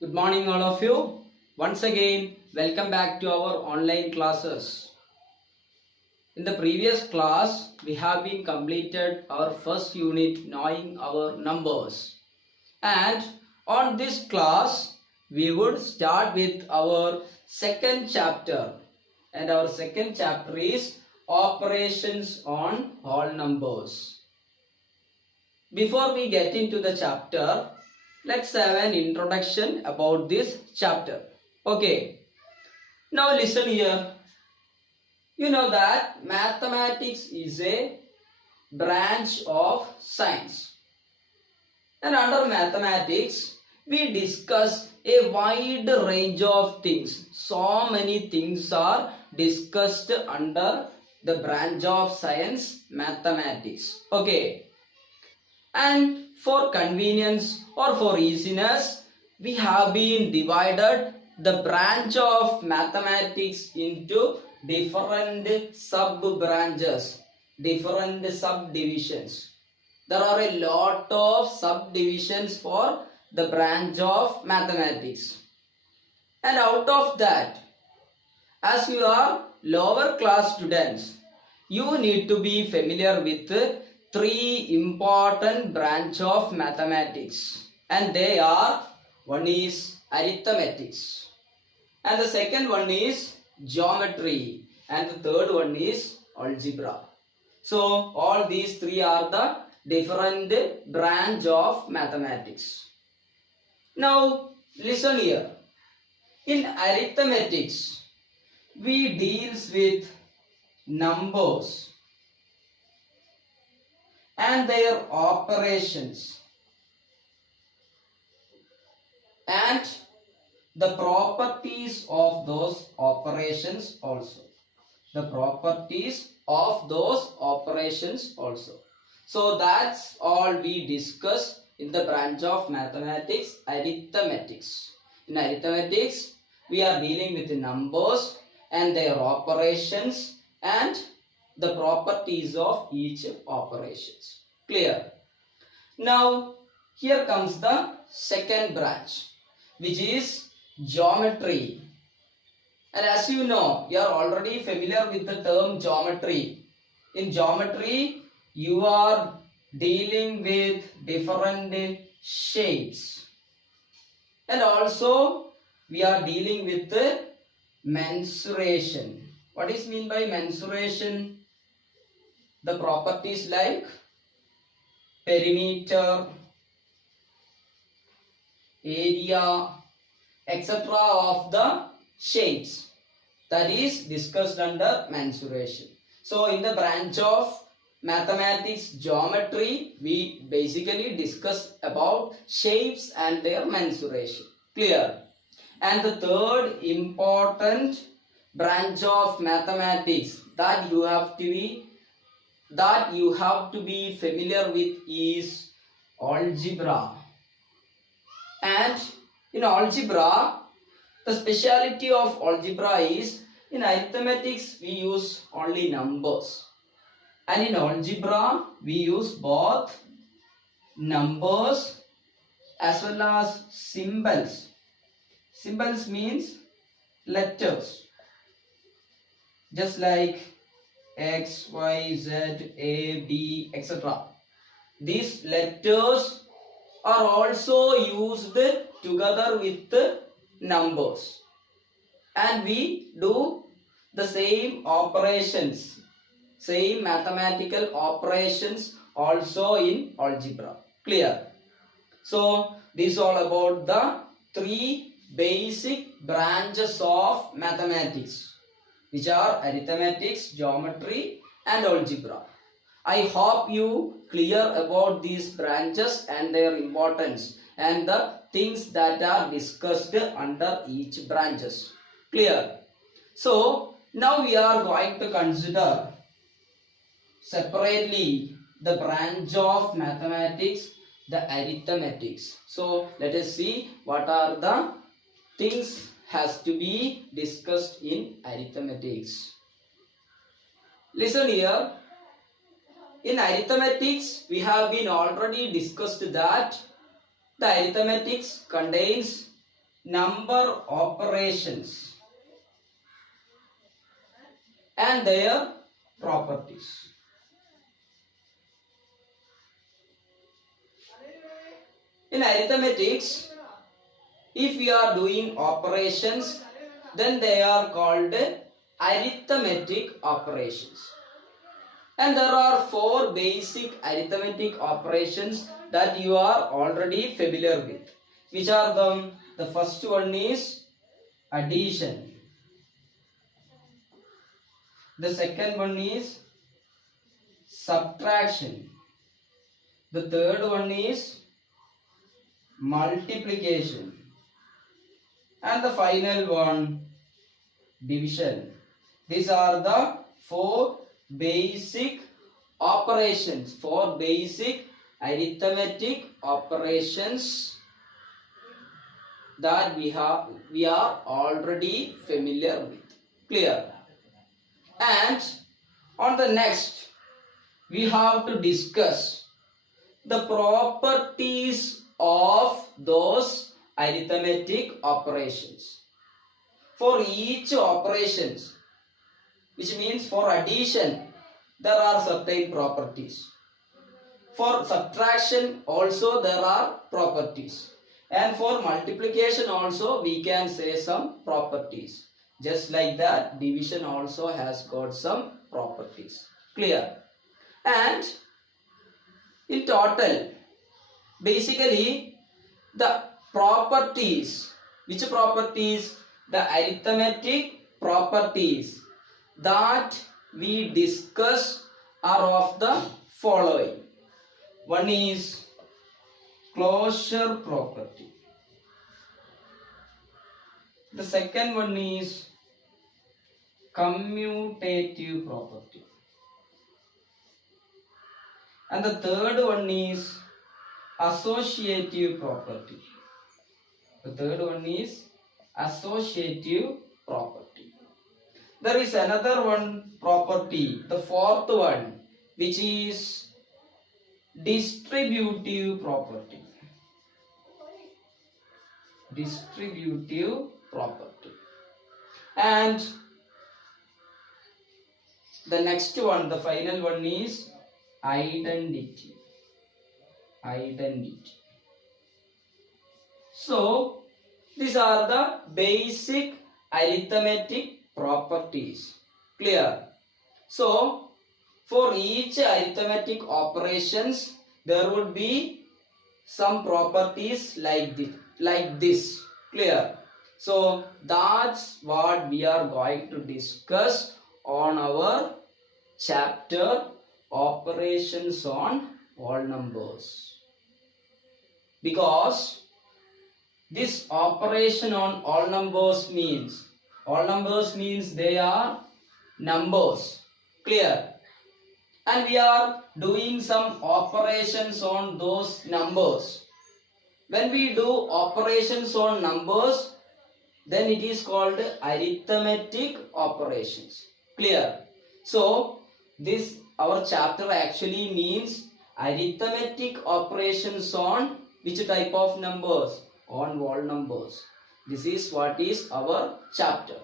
Good morning, all of you. Once again, welcome back to our online classes. In the previous class, we have been completed our first unit, knowing our numbers. And on this class, we would start with our second chapter. And our second chapter is operations on whole numbers. Before we get into the chapter, let's have an introduction about this chapter. Okay, now listen here. You know that mathematics is a branch of science. And under mathematics, we discuss a wide range of things. So many things are discussed under the branch of science, mathematics. Okay. And for convenience or for easiness, we have been divided the branch of mathematics into different sub-branches, different subdivisions. There are a lot of subdivisions for the branch of mathematics. And out of that, as you are lower class students, you need to be familiar with three important branch of mathematics, and they are: one is arithmetics, and the second one is geometry, and the third one is algebra. So all these three are the different branch of mathematics. Now listen here. In arithmetics, we deals with numbers and their operations and the properties of those operations also. The properties of those operations also. So that's all we discuss in the branch of mathematics, arithmetics. In arithmetics, we are dealing with the numbers and their operations and the properties of each operations. Clear? Now here comes the second branch, which is geometry. And as you know, you are already familiar with the term geometry. In geometry, you are dealing with different shapes, and also we are dealing with the mensuration. What is mean by mensuration? The properties like perimeter, area, etc. of the shapes, that is discussed under mensuration. So in the branch of mathematics, geometry, we basically discuss about shapes and their mensuration. Clear? And the third important branch of mathematics that you have to be familiar with is algebra. And in algebra, the speciality of algebra is, in arithmetics we use only numbers, and in algebra we use both numbers as well as symbols. Symbols means letters, just like X, Y, Z, A, B, etc. These letters are also used together with the numbers, and we do the same operations, same mathematical operations also in algebra. Clear? So this is all about the three basic branches of mathematics, which are arithmetics, geometry and algebra. I hope you clear about these branches and their importance and the things that are discussed under each branches. Clear? So now we are going to consider separately the branch of mathematics, the arithmetics. So let us see what are the things has to be discussed in arithmetics. Listen here. In arithmetics, we have been already discussed that the arithmetics contains number operations and their properties. In arithmetics, if we are doing operations, then they are called arithmetic operations. And there are four basic arithmetic operations that you are already familiar with. Which are them? The first one is addition. The second one is subtraction. The third one is multiplication. And the final one, division. These are the four basic operations, four basic arithmetic operations that we are already familiar with. Clear? And on the next, we have to discuss the properties of those arithmetic operations. For each operations, which means for addition, there are certain properties. For subtraction also there are properties. And for multiplication also we can say some properties. Just like that, division also has got some properties. Clear? And in total, basically the properties, which properties? The arithmetic properties that we discuss are of the following. One is closure property. The second one is commutative property. And the third one is associative property. The third one is associative property. There is another one property, the fourth one, which is distributive property. Distributive property. And the next one, the final one is identity. Identity. So, these are the basic arithmetic properties. Clear? So, for each arithmetic operations, there would be some properties like this. Clear? So, that's what we are going to discuss on our chapter operations on all numbers. Because this operation on all numbers means they are numbers. Clear? And we are doing some operations on those numbers. When we do operations on numbers, then it is called arithmetic operations. Clear? So, this our chapter actually means arithmetic operations on which type of numbers? On whole numbers. This is what is our chapter.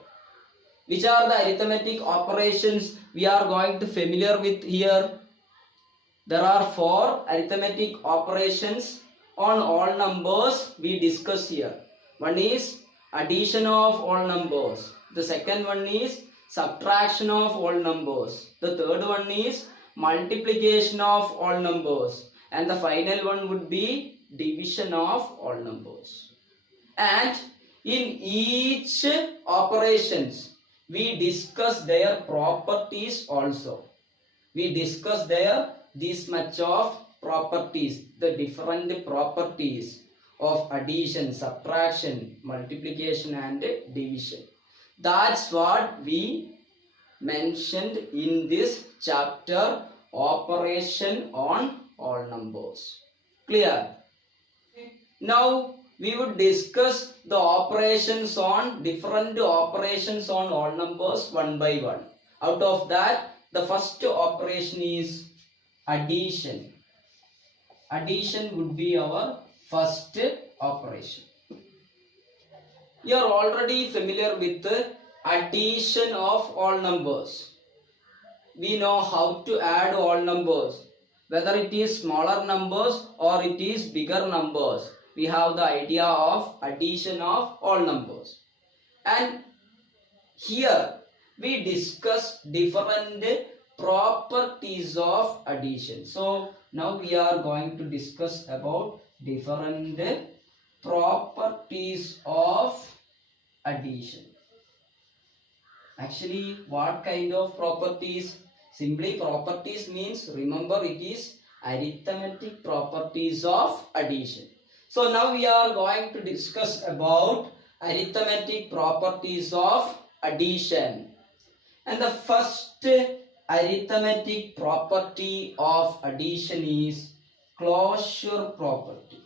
Which are the arithmetic operations we are going to familiar with here? There are four arithmetic operations on all numbers we discuss here. One is addition of all numbers. The second one is subtraction of all numbers. The third one is multiplication of all numbers. And the final one would be division of all numbers. And in each operations, we discuss their properties also. We discuss this much of properties, the different properties of addition, subtraction, multiplication and division. That's what we mentioned in this chapter, operation on all numbers. Clear? Now we would discuss the operations on different operations on all numbers one by one. Out of that, the first operation is addition. Addition would be our first operation. You are already familiar with the addition of all numbers. We know how to add all numbers, whether it is smaller numbers or it is bigger numbers. We have the idea of addition of all numbers. And here we discuss different properties of addition. So now we are going to discuss about different properties of addition. Actually, what kind of properties? Simply properties means, remember, it is arithmetic properties of addition. So now we are going to discuss about arithmetic properties of addition. And the first arithmetic property of addition is closure property.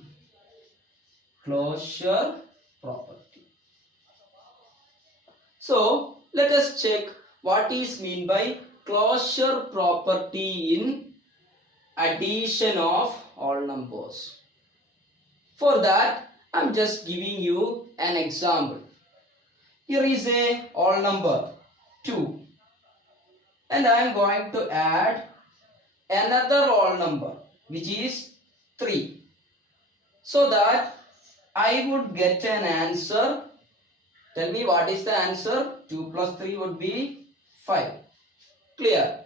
Closure property. So let us check what is meant by closure property in addition of all numbers. For that, I am just giving you an example. Here is a all number 2, and I am going to add another all number which is 3, so that I would get an answer. Tell me what is the answer? 2 plus 3 would be 5. Clear?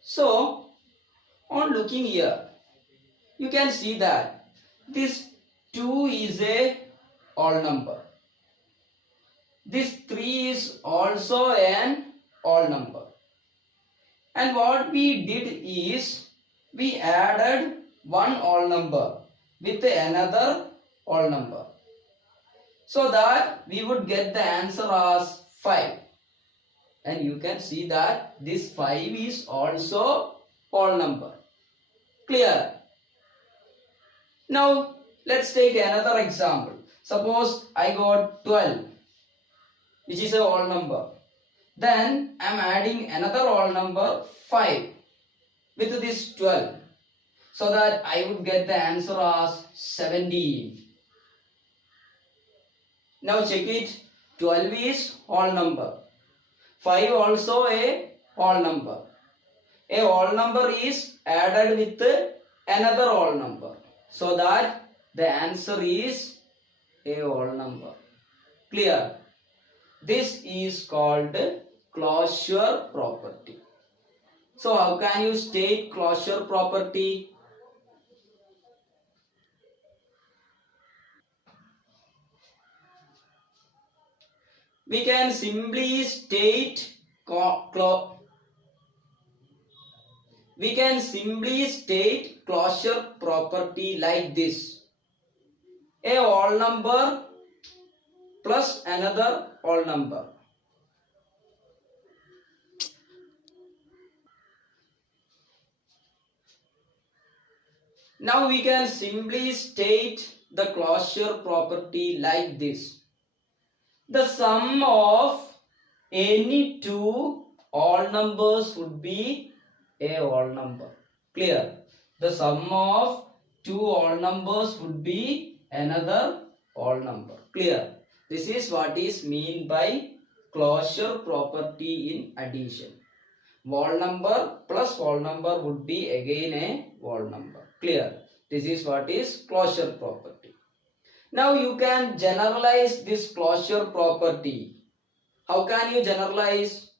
So, on looking here, you can see that this 2 is a all number. This 3 is also an all number. And what we did is, we added one all number with another all number, so that we would get the answer as 5. And you can see that this 5 is also all number. Clear? Now let's take another example. Suppose I got 12, which is a whole number. Then I am adding another whole number 5 with this 12, so that I would get the answer as 17. Now check it. 12 is whole number. 5 also a whole number. A whole number is added with another whole number, so that the answer is a whole number. Clear? This is called closure property. So how can you state closure property? We can simply state closure property like this: a whole number plus another whole number. Now we can simply state the closure property like this: the sum of any two all numbers would be a whole number. Clear? The sum of two all numbers would be another whole number. Clear? This is what is mean by closure property in addition. Whole number plus whole number would be again a whole number. Clear? This is what is closure property. Now you can generalize this closure property. How can you generalize?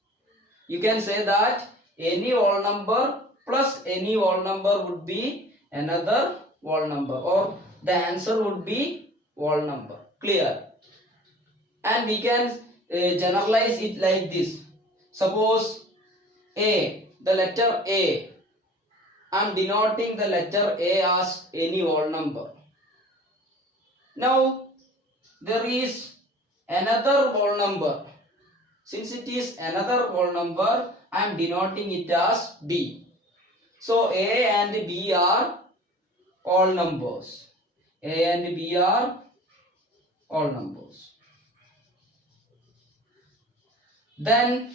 You can say that any whole number plus any whole number would be another whole number, or the answer would be whole number. Clear? And we can generalize it like this. Suppose A, the letter A, I am denoting the letter A as any whole number. Now there is another whole number. Since it is another whole number, I am denoting it as B. So A and B are all numbers. A and B are all numbers. Then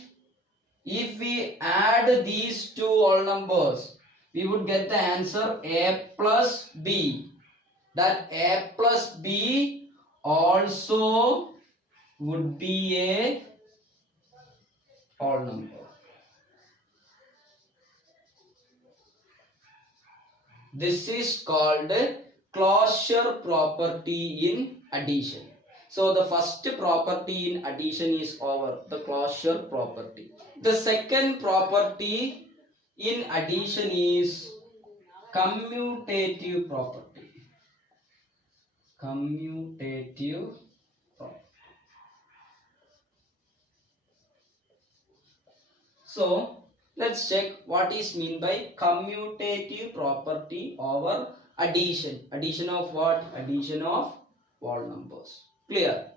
if we add these two all numbers, we would get the answer A plus B. That A plus B also would be a odd number. This is called closure property in addition. So the first property in addition is over, the closure property. The second property in addition is commutative property. Commutative property. So let's check what is mean by commutative property over addition. Addition of what? Addition of whole numbers. Clear?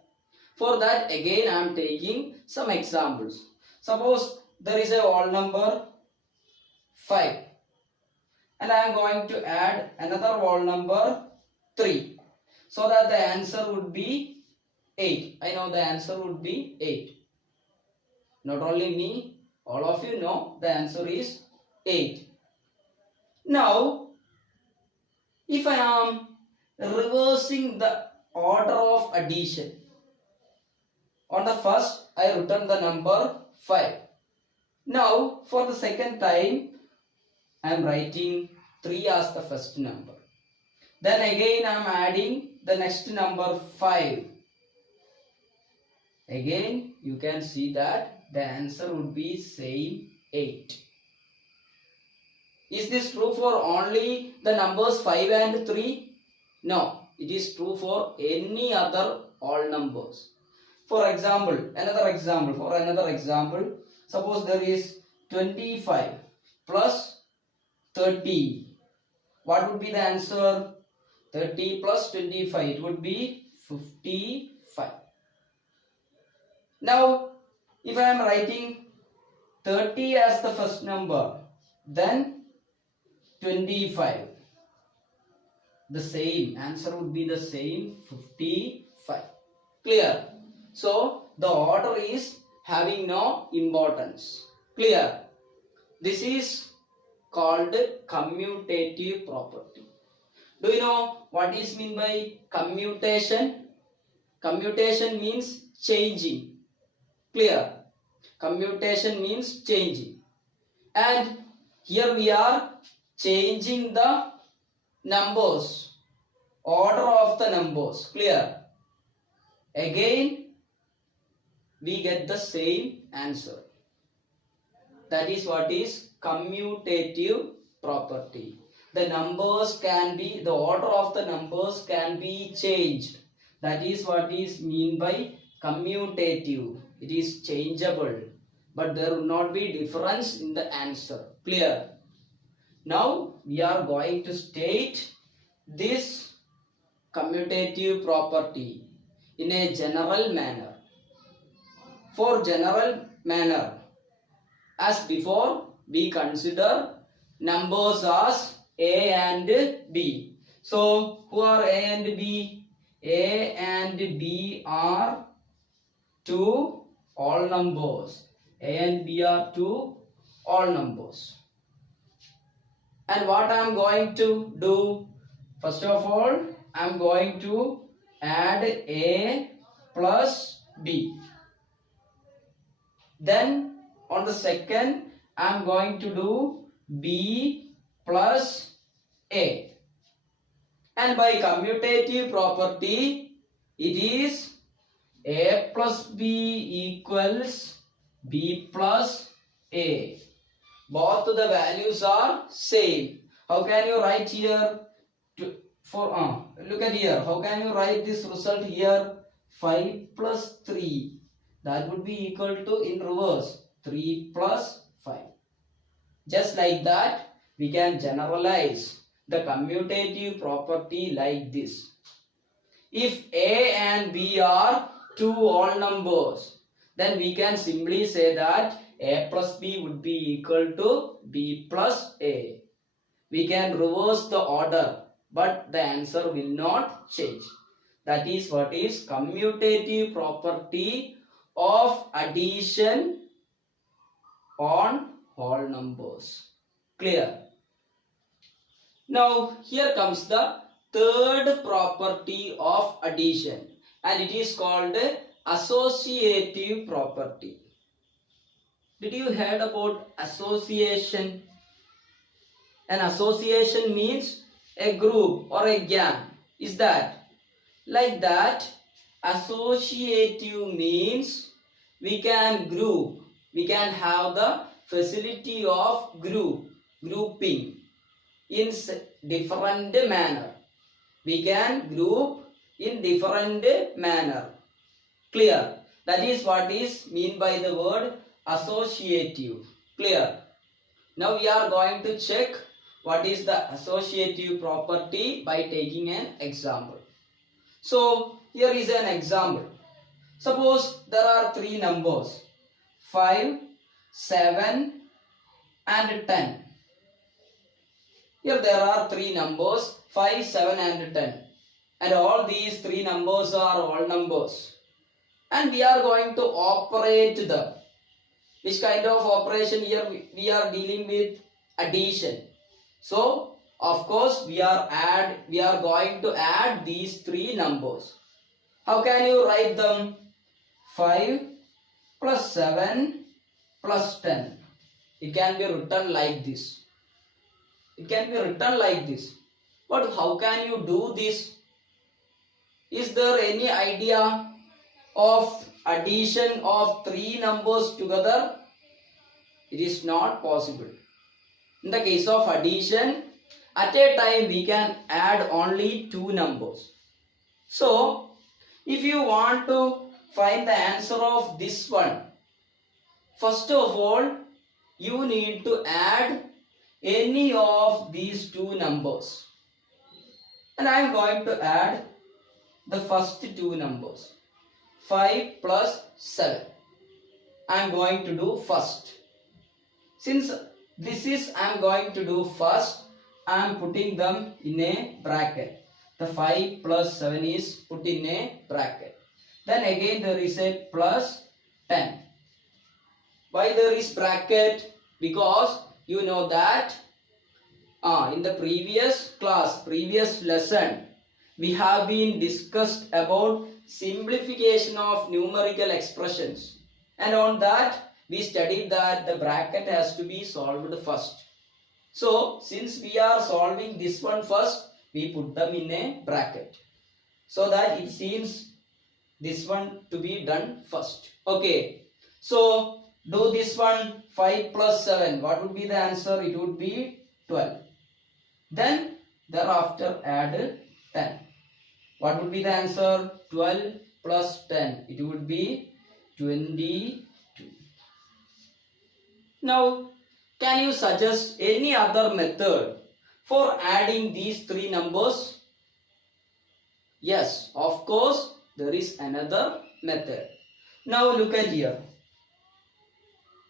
For that again I am taking some examples. Suppose there is a whole number 5 and I am going to add another whole number 3 so that the answer would be 8. I know the answer would be 8. Not only me, all of you know the answer is 8. Now, if I am reversing the order of addition, on the first I written the number 5. Now, for the second time, I am writing 3 as the first number. Then again I am adding the next number 5. Again, you can see that the answer would be same 8. Is this true for only the numbers 5 and 3? No, it is true for any other all numbers. For example, another example, suppose there is 25 plus 30. What would be the answer? 30 plus 25, it would be 55. Now, if I am writing 30 as the first number, then 25. The same answer would be the same 55. Clear? So, the order is having no importance. Clear? This is called commutative property. Do you know what is mean by commutation? Commutation means changing. Clear? Commutation means changing. And here we are changing the numbers, order of the numbers. Clear? Again, we get the same answer. That is what is commutative property. The numbers can be, the order of the numbers can be changed. That is what is mean by commutative. It is changeable, but there will not be difference in the answer. Clear? Now we are going to state this commutative property in a general manner. For general manner, as before, we consider numbers as A and B. So, who are A and B? A and B are two all numbers. A and B are two all numbers. And what I am going to do? First of all, I am going to add A plus B. Then on the second, I am going to do B plus A. And by commutative property, it is A plus B equals B plus A. Both the values are same. How can you write here? Look at here. How can you write this result here? 5 plus 3. That would be equal to, in reverse, 3 plus 5. Just like that, we can generalize the commutative property like this. If A and B are two whole numbers, then we can simply say that A plus B would be equal to B plus A. We can reverse the order, but the answer will not change. That is what is commutative property of addition on whole numbers. Clear? Now here comes the third property of addition. and it is called associative property. Did you heard about association? An association means a group or a gang. Is that? Like that, associative means we can group. We can have the facility of grouping in different manner. We can group in different manner. Clear? That is what is mean by the word associative. Clear? Now we are going to check what is the associative property by taking an example. So here is an example. Suppose there are three numbers 5, 7 and 10. Here there are three numbers 5, 7 and 10. And all these three numbers are all numbers. And we are going to operate them. Which kind of operation here we are dealing with? Addition. So of course we are going to add these three numbers. How can you write them? 5 plus 7 plus 10. It can be written like this. It can be written like this. But how can you do this? Is there any idea of addition of three numbers together? It is not possible. In the case of addition, at a time we can add only two numbers. So, if you want to find the answer of this one, first of all, you need to add any of these two numbers. And I am going to add the first two numbers. 5 plus 7. I am going to do first. Since this is I am going to do first, I am putting them in a bracket. The 5 plus 7 is put in a bracket. Then again there is a plus 10. Why there is bracket? Because you know that in the previous class, previous lesson, we have been discussed about simplification of numerical expressions. And on that, we studied that the bracket has to be solved first. So, since we are solving this one first, we put them in a bracket. So that it seems this one to be done first. Okay. So, do this one 5 plus 7. What would be the answer? It would be 12. Then, thereafter add 10. What would be the answer? 12 plus 10. It would be 22. Now, can you suggest any other method for adding these three numbers? Yes, of course, there is another method. Now, look at here.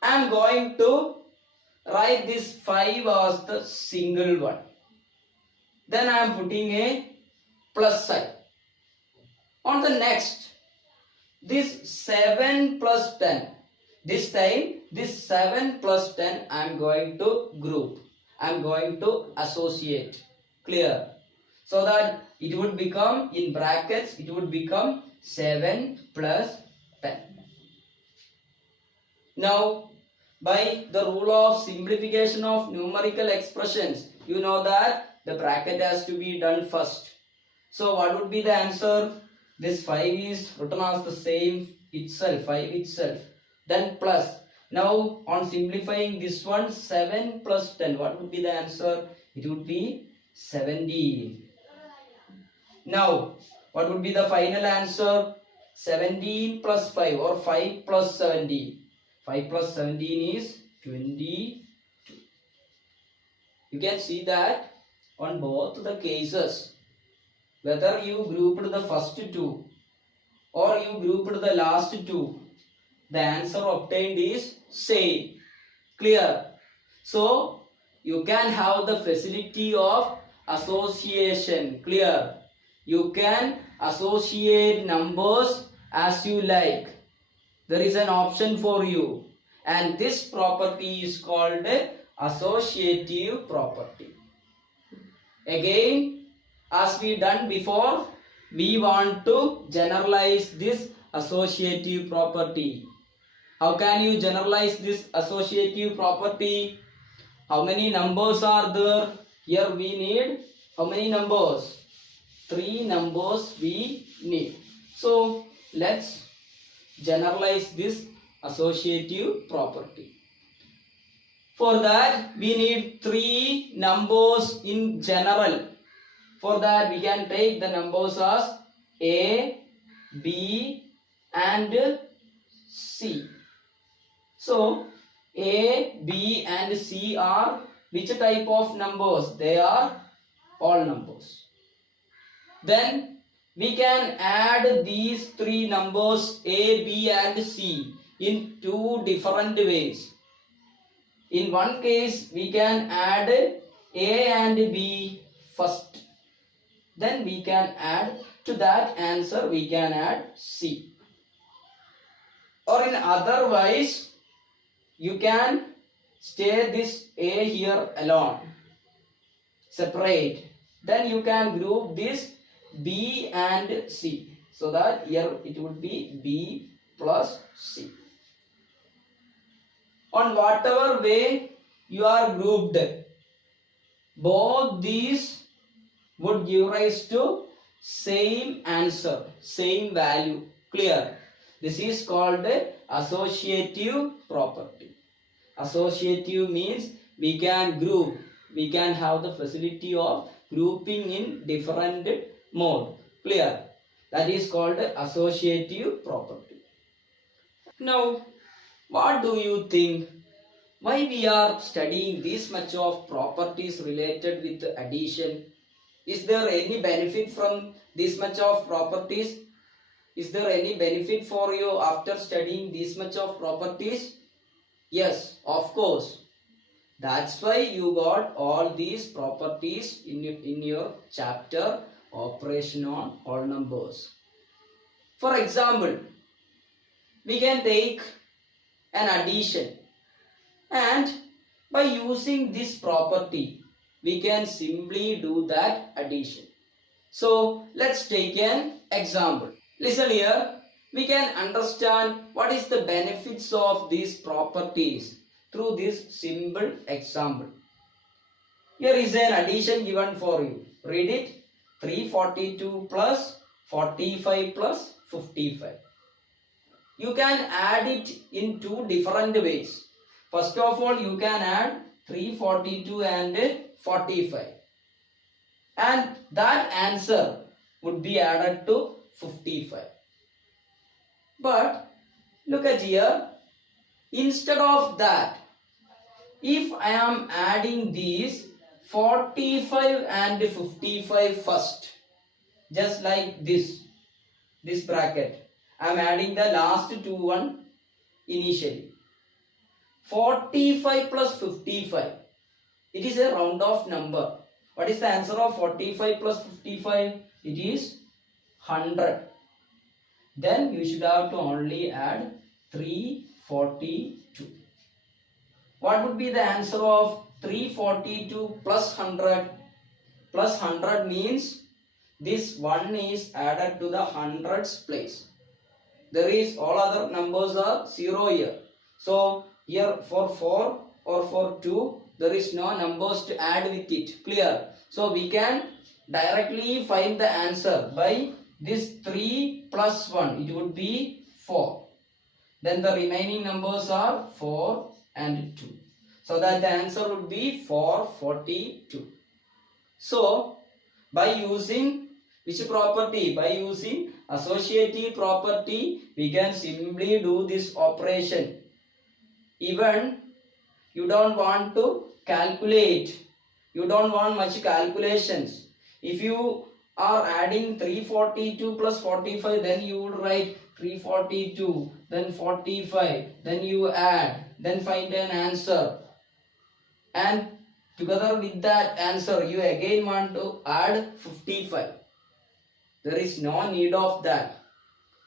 I am going to write this 5 as the single one. Then I am putting a plus sign. On the next, this 7 plus 10. This time, this 7 plus 10 I am going to group. I am going to associate. Clear? So that it would become, in brackets, it would become 7 plus 10. Now, by the rule of simplification of numerical expressions, you know that the bracket has to be done first. So, what would be the answer? This 5 is written as the same itself, 5 itself. Then plus. Now, on simplifying this one, 7 plus 10, what would be the answer? It would be 17. Now, what would be the final answer? 17 plus 5 or 5 plus 17. 5 plus 17 is 22. You can see that on both the cases, whether you grouped the first two or you grouped the last two, the answer obtained is same. Clear? So, you can have the facility of association. Clear? You can associate numbers as you like. There is an option for you. And this property is called associative property. Again, as we done before, we want to generalize this associative property. How can you generalize this associative property? How many numbers are there? Here we need how many numbers? 3 numbers we need. So let's generalize this associative property. For that we need 3 numbers in general. For that we can take the numbers as A, B and C. So A, B and C are which type of numbers? They are all numbers. Then we can add these 3 numbers A, B and C in 2 different ways. In one case we can add A and B first. Then we can add to that answer we can add C. Or in otherwise you can stay this A here alone, separate. Then you can group this B and C. So that here it would be B plus C. On whatever way you are grouped, both these would give rise to same answer, same value. Clear? This is called associative property. Associative means we can group. We can have the facility of grouping in different mode. Clear? That is called associative property. Now, what do you think? Why we are studying this much of properties related with addition? Is there any benefit from this much of properties? Is there any benefit for you after studying this much of properties? Yes, of course. That's why you got all these properties in your chapter Operation on Whole Numbers. For example, we can take an addition, and by using this property we can simply do that addition. So let's take an example. Listen here, we can understand what is the benefits of these properties through this simple example. Here is an addition given for you. Read it. 342 plus 45 plus 55. You can add it in 2 different ways. First of all, you can add 342 and 45. And that answer would be added to 55. But look at here. Instead of that, if I am adding these 45 and 55 first, just like this bracket, I am adding the last 2 initially. 45 plus 55, it is a round off number. What is the answer of 45 plus 55? It is 100. Then you should have to only add 342. What would be the answer of 342 plus 100? Plus 100 means this 1 is added to the hundreds place. There is all other numbers are 0 here. So here for 4 or for 2 there is no numbers to add with it. Clear? So we can directly find the answer by this 3 plus 1. It would be 4. Then the remaining numbers are 4 and 2. So that the answer would be 442. So by using which property? By using associative property, we can simply do this operation. Even you don't want to calculate, you don't want much calculations. If you are adding 342 plus 45, then you would write 342, then 45, then you add, then find an answer. And together with that answer, you again want to add 55. There is no need of that.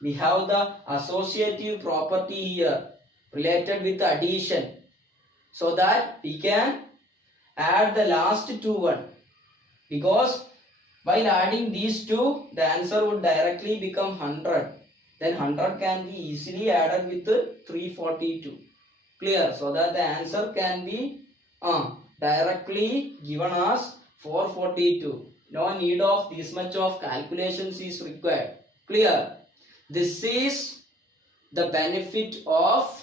We have the associative property here related with addition, so that we can add the last 2 because While adding these two, the answer would directly become 100. Then 100 can be easily added with 342. Clear? So that the answer can be directly given as 442. No need of this much of calculations is required. Clear? This is the benefit of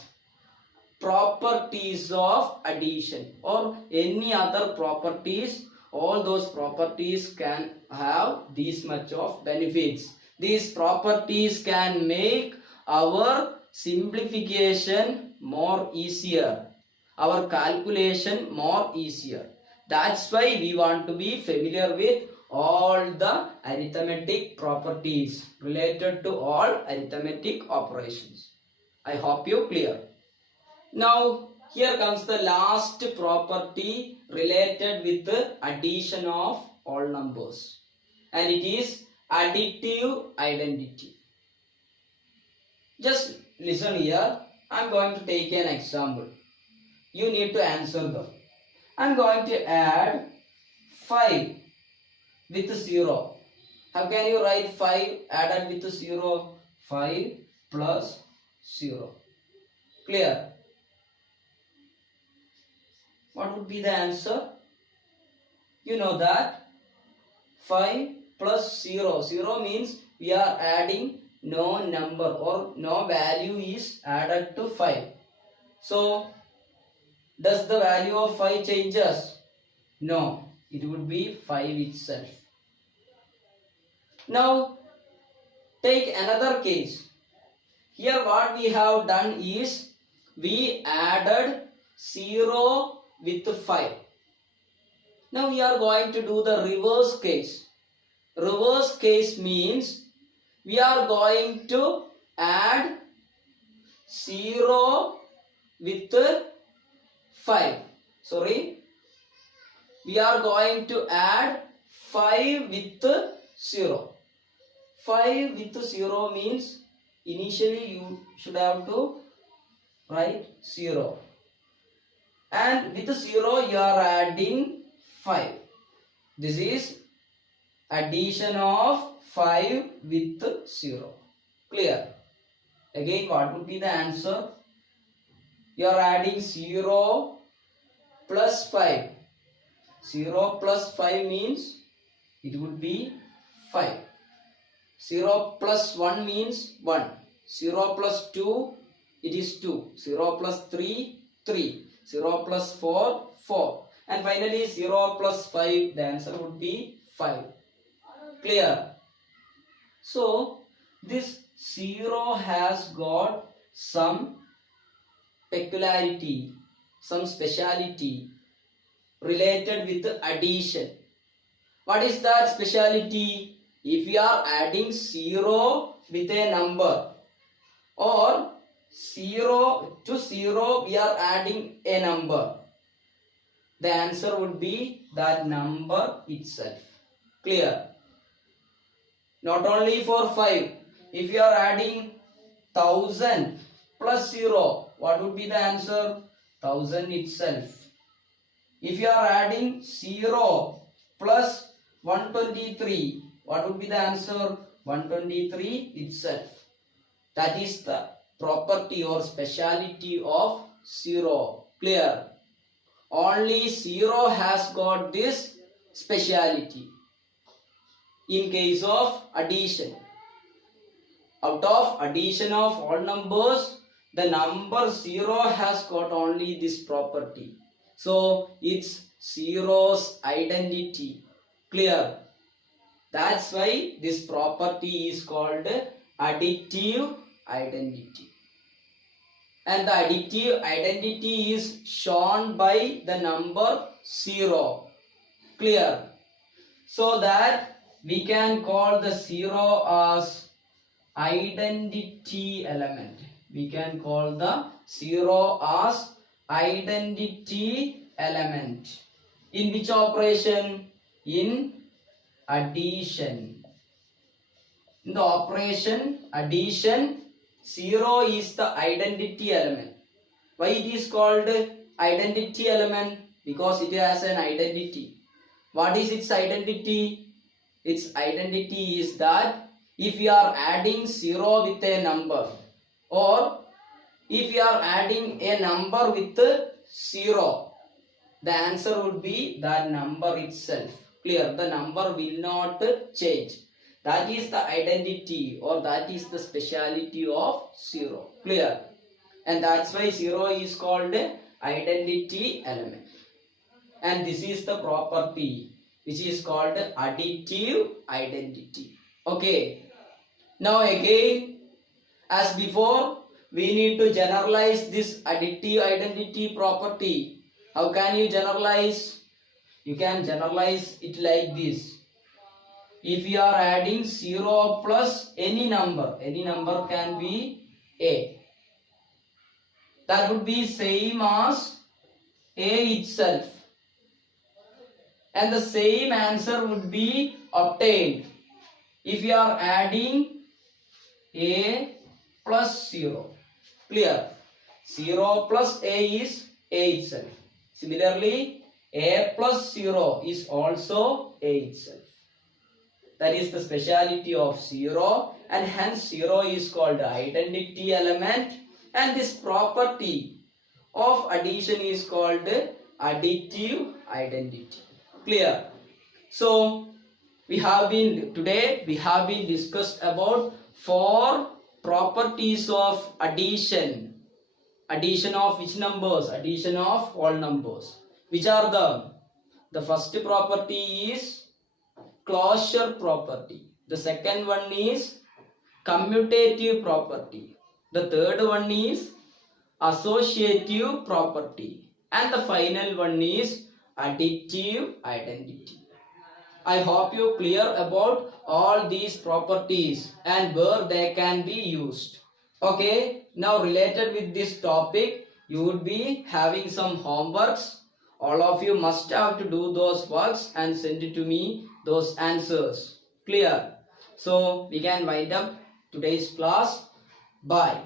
properties of addition or any other properties. All those properties can have this much of benefits. These properties can make our simplification more easier, our calculation more easier. That's why we want to be familiar with all the arithmetic properties related to all arithmetic operations. I hope you clear. Now here comes the last property related with the addition of all numbers, and it is additive identity. Just listen here. I am going to take an example. You need to answer them. I am going to add 5 with 0. How can you write 5 added with 0? 5 plus 0. Clear? What would be the answer? You know that 5 plus 0. 0 means we are adding no number or no value is added to 5. So, does the value of 5 changes? No, it would be 5 itself. Now, take another case. Here what we have done is we added 0 with 5. Now we are going to do the reverse case. Reverse case means we are going to add 0 with 5. Sorry. We are going to add 5 with 0. 5 with 0 means initially you should have to write 0. And with 0 you are adding 5. This is addition of 5 with 0. Clear? Again, what would be the answer? You are adding 0 plus 5. 0 plus 5 means it would be 5. 0 plus 1 means 1. 0 plus 2, it is 2. 0 plus 3, 3. 0 plus 4, 4. And finally 0 plus 5, the answer would be 5. Clear? So, this 0 has got some peculiarity, some speciality related with addition. What is that speciality? If we are adding 0 with a number or 0 to 0 we are adding a number, the answer would be that number itself. Clear? Not only for 5. If you are adding 1000 plus 0, what would be the answer? 1000 itself. If you are adding 0 plus 123, what would be the answer? 123 itself. That is the property or speciality of 0. Clear? Only 0 has got this speciality. In case of addition, out of addition of all numbers, the number 0 has got only this property. So, it's 0's identity. Clear? That's why this property is called additive identity. And the additive identity is shown by the number 0. Clear? So that we can call the 0 as identity element. We can call the 0 as identity element. In which operation? In addition. In the operation addition, 0 is the identity element. Why it is called identity element? Because it has an identity. What is its identity? its identity is that if we are adding 0 with a number, or if we are adding a number with 0, the answer would be that number itself. Clear? The number will not change. That is the identity, or that is the speciality of 0. Clear? And that's why 0 is called identity element. And this is the property which is called additive identity. Okay. Now again, as before, we need to generalize this additive identity property. How can you generalize? You can generalize it like this. If you are adding 0 plus any number can be A. That would be same as A itself. And the same answer would be obtained if you are adding A plus 0. Clear? 0 plus A is A itself. Similarly, A plus 0 is also A itself. That is the speciality of 0, and hence 0 is called identity element, and this property of addition is called additive identity. Clear? So today we have been discussed about 4 properties of addition. Addition of which numbers? Addition of all numbers. Which are them? The first property is closure property. The second one is commutative property. The third one is associative property. And the final one is additive identity. I hope you clear about all these properties and where they can be used. Okay, now related with this topic, you would be having some homeworks. All of you must have to do those works and send it to me, those answers. Clear? So we can wind up today's class. Bye.